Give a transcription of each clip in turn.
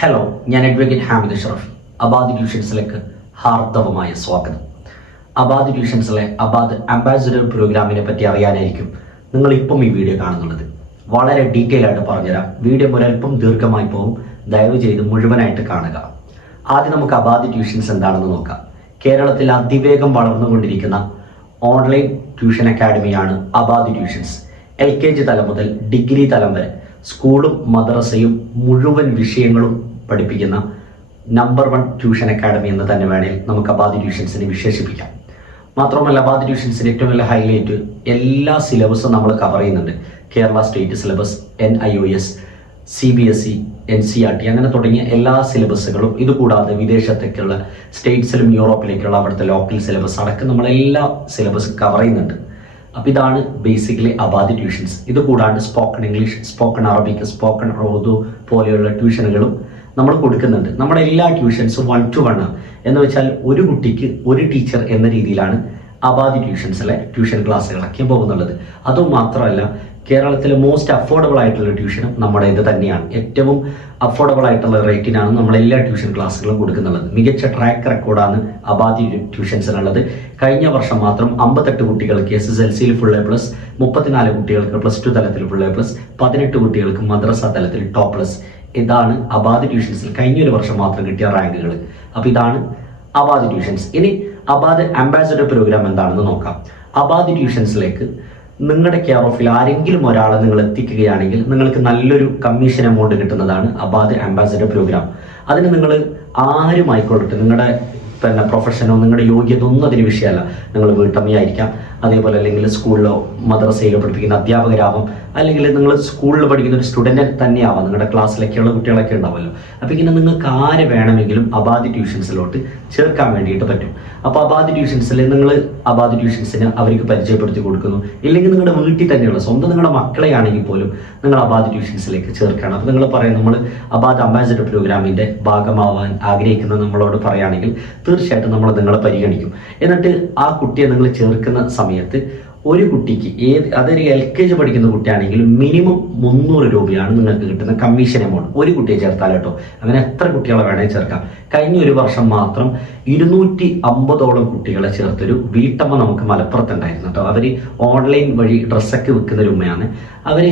Hello, ഞാൻ advocate Hamid Sharafi. Abad ട്യൂഷൻസിലേക്ക് ഹാർദവമായ സ്വാഗതം. Abad ട്യൂഷൻസിലെ Abad ambassador പ്രോഗ്രാമിനെ പറ്റി അറിയാനായിരിക്കും നിങ്ങൾ ഇപ്പം ഈ വീഡിയോ കാണുന്നുള്ളത്. വളരെ ഡീറ്റെയിൽ ആയിട്ട് പറഞ്ഞുതരാം. വീഡിയോ ഒരൽപ്പം ദീർഘമായി പോകും, ദയവ് ചെയ്ത് മുഴുവനായിട്ട് കാണുക. ആദ്യം നമുക്ക് അബാദ് ട്യൂഷൻസ് എന്താണെന്ന് നോക്കാം. കേരളത്തിൽ അതിവേഗം വളർന്നുകൊണ്ടിരിക്കുന്ന ഓൺലൈൻ ട്യൂഷൻ അക്കാഡമിയാണ് അബാദ് ട്യൂഷൻസ്. LKG തലം മുതൽ ഡിഗ്രി തലം വരെ സ്കൂളും മദ്രസയും മുഴുവൻ വിഷയങ്ങളും പഠിപ്പിക്കുന്ന നമ്പർ 1 ട്യൂഷൻ അക്കാഡമി എന്ന് തന്നെ വേണേൽ നമുക്ക് അബാദ് ട്യൂഷൻസിനെ വിശേഷിപ്പിക്കാം. മാത്രമല്ല അബാദ് ട്യൂഷൻസിന് ഏറ്റവും വലിയ ഹൈലൈറ്റ് എല്ലാ സിലബസും നമ്മൾ കവർ ചെയ്യുന്നുണ്ട്. Kerala state syllabus, NIOS, CBSE, NCERT അങ്ങനെ തുടങ്ങിയ എല്ലാ സിലബസുകളും, ഇതുകൂടാതെ വിദേശത്തേക്കുള്ള സ്റ്റേറ്റ്സിലും യൂറോപ്പിലേക്കുള്ള അവിടുത്തെ ലോക്കൽ സിലബസ് അടക്കം നമ്മളെല്ലാ സിലബസ് കവർ ചെയ്യുന്നുണ്ട്. അപ്പോൾ ഇതാണ് ബേസിക്കലി അബാദ് ട്യൂഷൻസ്. ഇത് കൂടാണ്ട് spoken English, spoken Arabic, spoken Urdu പോലെയുള്ള ട്യൂഷനുകളും നമ്മൾ കൊടുക്കുന്നുണ്ട്. നമ്മുടെ എല്ലാ ട്യൂഷൻസും 1 to 1 എന്ന് വെച്ചാൽ ഒരു കുട്ടിക്ക് ഒരു ടീച്ചർ എന്ന രീതിയിലാണ് അബാദ് ട്യൂഷൻസിലെ ട്യൂഷൻ ക്ലാസ്സുകളൊക്കെ പോകുന്നുള്ളത്. അതും മാത്രമല്ല, കേരളത്തിലെ മോസ്റ്റ് അഫോർഡബിൾ ആയിട്ടുള്ള ട്യൂഷനും നമ്മുടെ ഇത് തന്നെയാണ്. ഏറ്റവും അഫോർഡബിൾ ആയിട്ടുള്ള റേറ്റിനാണ് നമ്മളെല്ലാ ട്യൂഷൻ ക്ലാസ്സുകളും കൊടുക്കുന്നുള്ളത്. മികച്ച ട്രാക്ക് റെക്കോർഡാണ് അബാദ് ട്യൂഷൻസിനുള്ളത്. കഴിഞ്ഞ വർഷം മാത്രം 58 കുട്ടികൾക്ക് SSLCയിൽ ഫുൾ A+, 34 കുട്ടികൾക്ക് +2 തലത്തിൽ ഫുൾ A+, 18 കുട്ടികൾക്ക് മദ്രസ തലത്തിൽ ടോപ്പ്+. ഇതാണ് അബാദ് ട്യൂഷൻസിൽ കഴിഞ്ഞ ഒരു വർഷം മാത്രം കിട്ടിയ റാങ്കുകൾ. അപ്പോൾ ഇതാണ് അബാദ് ട്യൂഷൻസ്. ഇനി അബാദ് അംബാസിഡർ പ്രോഗ്രാം എന്താണെന്ന് നോക്കാം. അബാദ് ട്യൂഷൻസിലേക്ക് നിങ്ങളുടെ കെയർ ഓഫിൽ ആരെങ്കിലും ഒരാളെ നിങ്ങൾ എത്തിക്കുകയാണെങ്കിൽ നിങ്ങൾക്ക് നല്ലൊരു കമ്മീഷൻ എമൗണ്ട് കിട്ടുന്നതാണ് അബാദ് അംബാസിഡർ പ്രോഗ്രാം. അതിന് നിങ്ങൾ ആരും ആയിക്കൊള്ളട്ടെ, നിങ്ങളുടെ പ്രൊഫഷനോ നിങ്ങളുടെ യോഗ്യത ഒന്നും അതിന് വിഷയമല്ല. നിങ്ങൾ വീട്ടമ്മയായിരിക്കാം, അതേപോലെ അല്ലെങ്കിൽ സ്കൂളിലോ മദ്രസയിലോ പഠിപ്പിക്കുന്ന അധ്യാപകരാവാം, അല്ലെങ്കിൽ നിങ്ങൾ സ്കൂളിൽ പഠിക്കുന്ന ഒരു സ്റ്റുഡൻറ്റ് തന്നെയാവാം, നിങ്ങളുടെ ക്ലാസ്സിലൊക്കെയുള്ള കുട്ടികളൊക്കെ ഉണ്ടാവുമല്ലോ. അപ്പോൾ ഇങ്ങനെ നിങ്ങൾക്ക് ആരെ വേണമെങ്കിലും അബാദ് ട്യൂഷൻസിലോട്ട് ചേർക്കാൻ വേണ്ടിയിട്ട് പറ്റും. അപ്പോൾ അബാദ് ട്യൂഷൻസിൽ നിങ്ങൾ അബാദ് ട്യൂഷൻസിന് അവർക്ക് പരിചയപ്പെടുത്തി കൊടുക്കുന്നു. ഇല്ലെങ്കിൽ നിങ്ങളുടെ വീട്ടിൽ തന്നെയുള്ള സ്വന്തം നിങ്ങളുടെ മക്കളെ ആണെങ്കിൽ പോലും നിങ്ങൾ അബാദ് ട്യൂഷൻസിലേക്ക് ചേർക്കണം. അപ്പോൾ നിങ്ങൾ പറയും നമ്മൾ അബാദ് അംബാസിഡർ പ്രോഗ്രാമിൻ്റെ ഭാഗമാവാൻ ആഗ്രഹിക്കുന്ന നമ്മളോട് പറയുകയാണെങ്കിൽ തീർച്ചയായിട്ടും നമ്മൾ നിങ്ങളെ പരിഗണിക്കും. എന്നിട്ട് ആ കുട്ടിയെ നിങ്ങൾ ചേർക്കുന്ന സമയത്ത് ഒരു കുട്ടിക്ക് അതൊരു LKG പഠിക്കുന്ന കുട്ടിയാണെങ്കിൽ മിനിമം 300 രൂപയാണ് നിങ്ങൾക്ക് കിട്ടുന്ന കമ്മീഷൻ എമൗണ്ട്. ഒരു കുട്ടിയെ ചേർത്താൽ കേട്ടോ. അങ്ങനെ എത്ര കുട്ടികളെ വേണമെങ്കിൽ ചേർക്കാം. കഴിഞ്ഞ ഒരു വർഷം മാത്രം 250ഓളം കുട്ടികളെ ചേർത്തൊരു വീട്ടമ്മ നമുക്ക് മലപ്പുറത്തുണ്ടായിരുന്നു കേട്ടോ. അവർ ഓൺലൈൻ വഴി ഡ്രസ്സൊക്കെ വിൽക്കുന്ന ഒരു ഉമ്മയാണ്. അവർ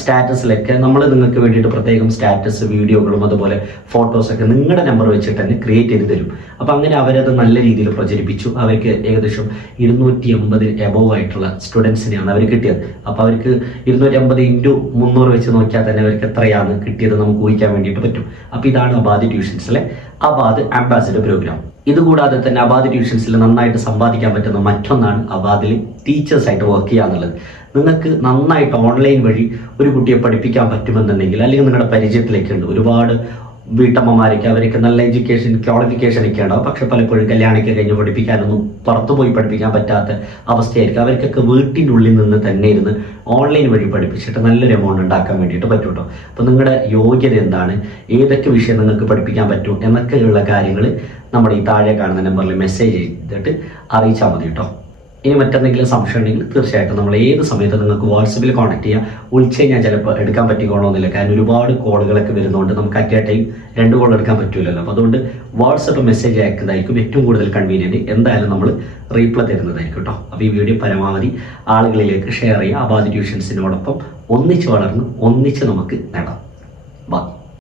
സ്റ്റാറ്റസിലൊക്കെ നമ്മൾ നിങ്ങൾക്ക് വേണ്ടിയിട്ട് പ്രത്യേകം സ്റ്റാറ്റസ് വീഡിയോകളും അതുപോലെ ഫോട്ടോസൊക്കെ നിങ്ങളുടെ നമ്പർ വെച്ചിട്ട് തന്നെ ക്രിയേറ്റ് ചെയ്ത് തരും. അപ്പോൾ അങ്ങനെ അവരത് നല്ല രീതിയിൽ പ്രചരിപ്പിച്ചു. അവർക്ക് ഏകദേശം 250 എബോവ് ആയിട്ടുള്ള സ്റ്റുഡൻസിനെയാണ് അവർ കിട്ടിയത്. അപ്പോൾ അവർക്ക് 250 × 300 വെച്ച് നോക്കിയാൽ തന്നെ അവർക്ക് എത്രയാണ് കിട്ടിയത് നമുക്ക് ഊഹിക്കാൻ വേണ്ടിയിട്ട് പറ്റും. അപ്പോൾ ഇതാണ് അബാദ് ട്യൂഷൻസിലെ അബാദ് അംബാസിഡർ പ്രോഗ്രാം. ഇതുകൂടാതെ തന്നെ അബാദ് ട്യൂഷൻസിൽ നന്നായിട്ട് സമ്പാദിക്കാൻ പറ്റുന്ന മറ്റൊന്നാണ് അബാദിൽ ടീച്ചേഴ്സായിട്ട് വർക്ക് ചെയ്യുക എന്നുള്ളത്. നിങ്ങൾക്ക് നന്നായിട്ട് ഓൺലൈൻ വഴി ഒരു കുട്ടിയെ പഠിപ്പിക്കാൻ പറ്റുമെന്നുണ്ടെങ്കിൽ, അല്ലെങ്കിൽ നിങ്ങളുടെ പരിചയത്തിലേക്ക് ഉണ്ട് ഒരുപാട് വീട്ടമ്മമാരൊക്കെ, അവർക്ക് നല്ല എഡ്യൂക്കേഷൻ ക്വാളിഫിക്കേഷൻ ഒക്കെ ഉണ്ടാവും, പക്ഷെ പലപ്പോഴും കല്യാണമൊക്കെ കഴിഞ്ഞ് പഠിപ്പിക്കാനൊന്നും പുറത്തു പോയി പഠിപ്പിക്കാൻ പറ്റാത്ത അവസ്ഥയായിരിക്കും. അവർക്കൊക്കെ വീട്ടിൻ്റെ ഉള്ളിൽ നിന്ന് തന്നെ ഇരുന്ന് ഓൺലൈൻ വഴി പഠിപ്പിച്ചിട്ട് നല്ലൊരു എമൗണ്ട് ഉണ്ടാക്കാൻ വേണ്ടിയിട്ട് പറ്റും കേട്ടോ. അപ്പോൾ നിങ്ങളുടെ യോഗ്യത എന്താണ്, ഏതൊക്കെ വിഷയം നിങ്ങൾക്ക് പഠിപ്പിക്കാൻ പറ്റും എന്നൊക്കെയുള്ള കാര്യങ്ങൾ നമ്മുടെ ഈ താഴെ കാണുന്ന നമ്പറിൽ മെസ്സേജ് ചെയ്തിട്ട് അറിയിച്ചാൽ മതി കേട്ടോ. ഇനി മറ്റെന്തെങ്കിലും സംശയം ഉണ്ടെങ്കിൽ തീർച്ചയായിട്ടും നമ്മൾ ഏത് സമയത്ത് നിങ്ങൾക്ക് വാട്സപ്പിൽ കോൺടാക്ട് ചെയ്യാം. വിളിച്ച് കഴിഞ്ഞാൽ ചിലപ്പോൾ എടുക്കാൻ പറ്റിക്കോണമെന്നില്ല, കാരണം ഒരുപാട് കോളുകളൊക്കെ വരുന്നതുകൊണ്ട് നമുക്ക് അറ്റ് എ ടൈം 2 കോൾ എടുക്കാൻ പറ്റില്ലല്ലോ. അപ്പോൾ അതുകൊണ്ട് വാട്സപ്പ് മെസ്സേജ് അയക്കുന്നതായിരിക്കും ഏറ്റവും കൂടുതൽ കൺവീനിയൻറ്റ്. എന്തായാലും നമ്മൾ റീപ്ലൈ തരുന്നതായിരിക്കും കേട്ടോ. അപ്പോൾ ഈ വീഡിയോ പരമാവധി ആളുകളിലേക്ക് ഷെയർ ചെയ്യുക. അബാദ് ട്യൂഷൻസിനോടൊപ്പം ഒന്നിച്ച് വളർന്ന് ഒന്നിച്ച് നമുക്ക് നേടാം.